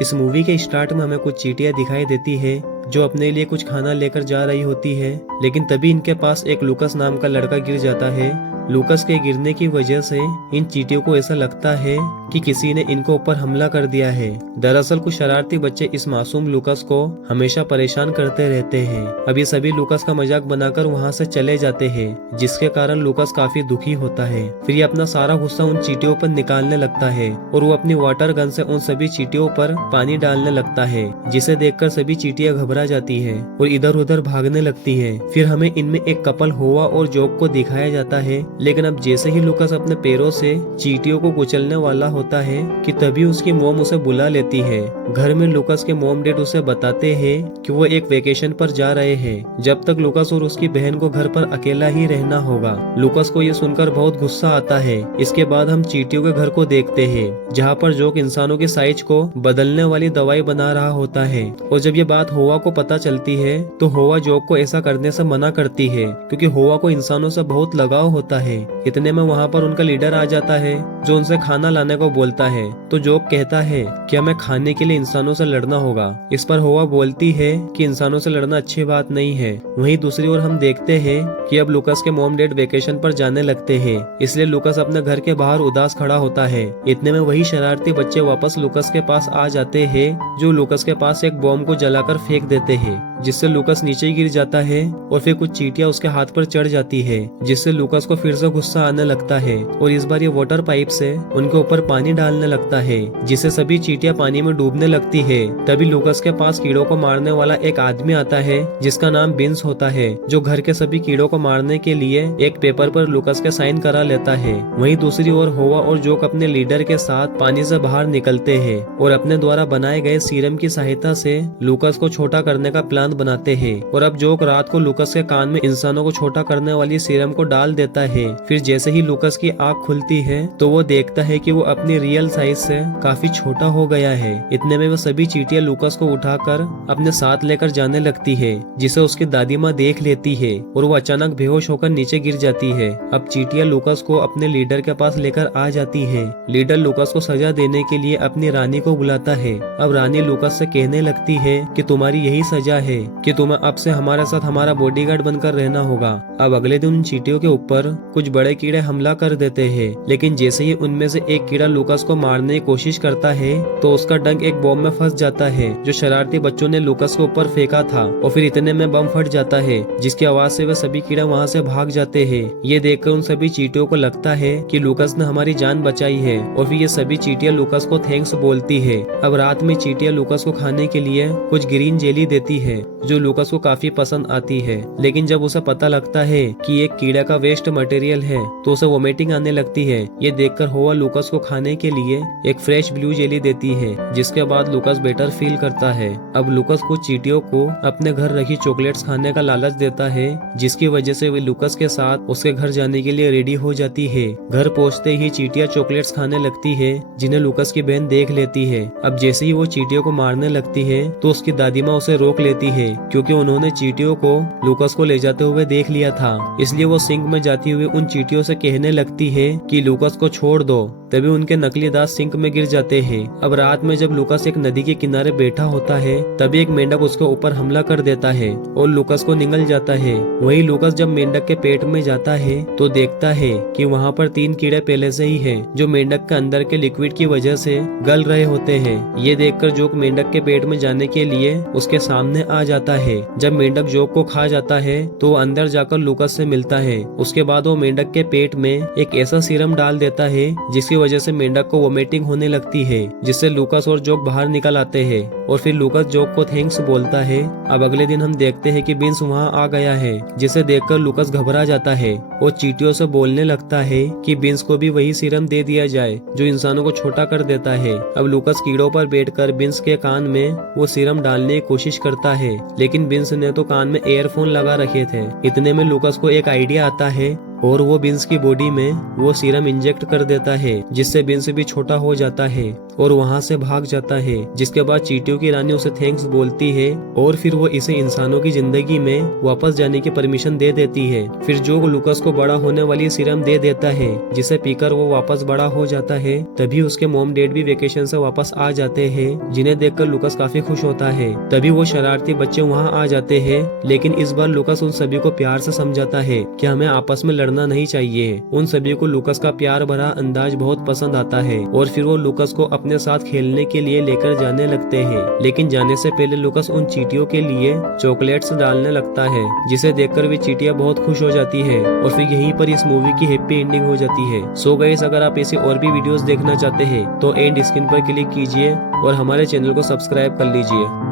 इस मूवी के स्टार्ट में हमें कुछ चींटियां दिखाई देती है जो अपने लिए कुछ खाना लेकर जा रही होती है, लेकिन तभी इनके पास एक लूकस नाम का लड़का गिर जाता है। लूकस के गिरने की वजह से इन चींटियों को ऐसा लगता है कि किसी ने इनको ऊपर हमला कर दिया है। दरअसल कुछ शरारती बच्चे इस मासूम लूकस को हमेशा परेशान करते रहते हैं। अब ये सभी लूकस का मजाक बनाकर वहाँ से चले जाते हैं, जिसके कारण लूकस काफी दुखी होता है। फिर ये अपना सारा गुस्सा उन चींटियों पर निकालने लगता है और वो अपनी वाटर गन से उन सभी चींटियों पर पानी डालने लगता है, जिसे देखकर सभी चींटियां घबरा जाती है और इधर उधर भागने लगती है। फिर हमें इनमें एक कपल होवा और जॉक को दिखाया जाता है, लेकिन अब जैसे ही लूकस अपने पैरों से चींटियों को कुचलने वाला होता है कि तभी उसकी मॉम उसे बुला लेती है। घर में लूकस के मॉम डैड उसे बताते हैं कि वो एक वेकेशन पर जा रहे हैं, जब तक लूकस और उसकी बहन को घर पर अकेला ही रहना होगा। लूकस को ये सुनकर बहुत गुस्सा आता है। इसके बाद हम चींटियों के घर को देखते हैं, जहाँ पर जॉक इंसानों के साइज को बदलने वाली दवाई बना रहा होता है। और जब ये बात होवा को पता चलती है तो होवा जॉक को ऐसा करने से मना करती है, क्योंकि होवा को इंसानों से बहुत लगाव होता है। इतने में वहाँ पर उनका लीडर आ जाता है, जो उनसे खाना लाने को बोलता है। तो जॉक कहता है कि हमें खाने के लिए इंसानों से लड़ना होगा। इस पर होवा बोलती है कि इंसानों से लड़ना अच्छी बात नहीं है। वहीं दूसरी ओर हम देखते हैं कि अब लूकस के मॉम डैड वेकेशन पर जाने लगते हैं, इसलिए लूकस अपने घर के बाहर उदास खड़ा होता है। इतने में वही शरारती बच्चे वापस लूकस के पास आ जाते हैं, जो लूकस के पास एक बॉम्ब को जलाकर फेंक देते हैं, जिससे लूकस नीचे गिर जाता है और फिर कुछ चींटियां उसके हाथ पर चढ़ जाती है, जिससे लूकस को फिर से गुस्सा आने लगता है और इस बार ये वाटर पाइप से उनके ऊपर पानी डालने लगता है, जिससे सभी चींटियां पानी में डूबने लगती है। तभी लूकस के पास कीड़ों को मारने वाला एक आदमी आता है, जिसका नाम बिन्स होता है, जो घर के सभी कीड़ों को मारने के लिए एक पेपर पर लूकस के साइन करा लेता है। वहीं दूसरी ओर होवा और जोक अपने लीडर के साथ पानी से बाहर निकलते हैं और अपने द्वारा बनाए गए सीरम की सहायता से लूकस को छोटा करने का प्लान बनाते हैं। और अब जोक रात को लूकस के कान में इंसानों को छोटा करने वाली सीरम को डाल देता है। फिर जैसे ही लूकस की आँख खुलती है तो वो देखता है कि वो अपनी रियल साइज से काफी छोटा हो गया है। इतने में वो सभी चींटियां लूकस को उठाकर अपने साथ लेकर जाने लगती है, जिसे उसकी दादी माँ देख लेती है और वो अचानक बेहोश होकर नीचे गिर जाती है। अब चींटियां लूकस को अपने लीडर के पास लेकर आ जाती है। लीडर लूकस को सजा देने के लिए अपनी रानी को बुलाता है। अब रानी लूकस से कहने लगती है कि तुम्हारी यही सजा है कि तुम्हें अब से हमारे साथ हमारा बॉडीगार्ड बनकर रहना होगा। अब अगले दिन उन चींटियों के ऊपर कुछ बड़े कीड़े हमला कर देते हैं, लेकिन जैसे ही उनमें से एक कीड़ा लूकस को मारने की कोशिश करता है तो उसका डंक एक बॉम्ब में फंस जाता है, जो शरारती बच्चों ने लूकस के ऊपर फेंका था। और फिर इतने में बम फट जाता है, जिसकी आवाज से वे सभी कीड़े वहाँ से भाग जाते हैं। ये देखकर उन सभी चींटियों को लगता है कि लूकस ने हमारी जान बचाई है और फिर ये सभी चींटियां लूकस को थैंक्स बोलती है। अब रात में चींटियां लूकस को खाने के लिए कुछ ग्रीन जेली देती है, जो लूकस को काफी पसंद आती है। लेकिन जब उसे पता लगता है कि ये कीड़ा का वेस्ट मटेरियल है तो उसे वोमिटिंग आने लगती है। ये देखकर होवा लूकस को खाने के लिए एक फ्रेश ब्लू जेली देती है, जिसके बाद लूकस बेटर फील करता है। अब लूकस कुछ चींटियों को अपने घर रखी चॉकलेट्स खाने का लालच देता है, जिसकी वजह से वे लूकस के साथ उसके घर जाने के लिए रेडी हो जाती है। घर पहुंचते ही चींटियां चॉकलेट्स खाने लगती है, जिन्हें लूकस की बहन देख लेती है। अब जैसे ही वो चींटियों को मारने लगती है तो उसकी दादी माँ उसे रोक लेती है, क्योंकि उन्होंने चींटियों को लूकस को ले जाते हुए देख लिया था। इसलिए वो सिंक में जाती हुई उन चींटियों से कहने लगती है कि लूकस को छोड़ दो। तभी उनके नकली दांत सिंक में गिर जाते हैं। अब रात में जब लूकस एक नदी के किनारे बैठा होता है तभी एक मेंढक उसके ऊपर हमला कर देता है और लूकस को निगल जाता है। वही लूकस जब मेंढक के पेट में जाता है तो देखता है कि वहाँ पर 3 कीड़े पहले से ही हैं, जो मेंढक के अंदर के लिक्विड की वजह से गल रहे होते हैं। ये देखकर जोक मेंढक के पेट में जाने के लिए उसके सामने आ जाता है। जब मेंढक जोक को खा जाता है तो वो अंदर जाकर लूकस से मिलता है। उसके बाद वो मेंढक के पेट में एक ऐसा सीरम डाल देता है जिसकी वजह से मेंढक को वोमिटिंग होने लगती है, जिससे लूकस और जोक बाहर निकल आते हैं और फिर लूकस जोक को थैंक्स बोलता है। अब अगले दिन हम देखते हैं कि बिन्स वहाँ आ गया है, जिसे देखकर लूकस घबरा जाता है और चींटियों से बोलने लगता है कि बिन्स को भी वही सीरम दे दिया जाए जो इंसानों को छोटा कर देता है। अब लूकस कीड़ों पर बैठकर बिन्स के कान में वो सीरम डालने की कोशिश करता है, लेकिन बिन्स ने तो कान में एयरफोन लगा रखे थे। इतने में लूकस को एक आइडिया आता है और वो बिन्स की बॉडी में वो सीरम इंजेक्ट कर देता है, जिससे बिन्स भी छोटा हो जाता है और वहाँ से भाग जाता है। जिसके बाद चींटियों की रानी उसे थैंक्स बोलती है और फिर वो इसे इंसानों की जिंदगी में वापस जाने की परमिशन दे देती है। फिर जो लूकस को बड़ा होने वाली सीरम दे देता है, जिसे पीकर वो वापस बड़ा हो जाता है। तभी उसके मॉम डैड भी वेकेशन से वापस आ जाते हैं, जिन्हें देखकर लूकस काफी खुश होता है। तभी वो शरारती बच्चे वहाँ आ जाते हैं, लेकिन इस बार लूकस उन सभी को प्यार से समझाता है कि हमें आपस में लड़ना नहीं चाहिए। उन सभी को लूकस का प्यार भरा अंदाज बहुत पसंद आता है और फिर वो लूकस को अपने साथ खेलने के लिए लेकर जाने लगते हैं। लेकिन जाने से पहले लूकस उन चींटियों के लिए चॉकलेट्स डालने लगता है, जिसे देखकर वे चींटियां बहुत खुश हो जाती है और फिर यहीं पर इस मूवी की हैप्पी एंडिंग हो जाती है। सो गाइस, अगर आप ऐसे और भी वीडियोस देखना चाहते हैं तो एंड स्क्रीन पर क्लिक कीजिए और हमारे चैनल को सब्सक्राइब कर लीजिए।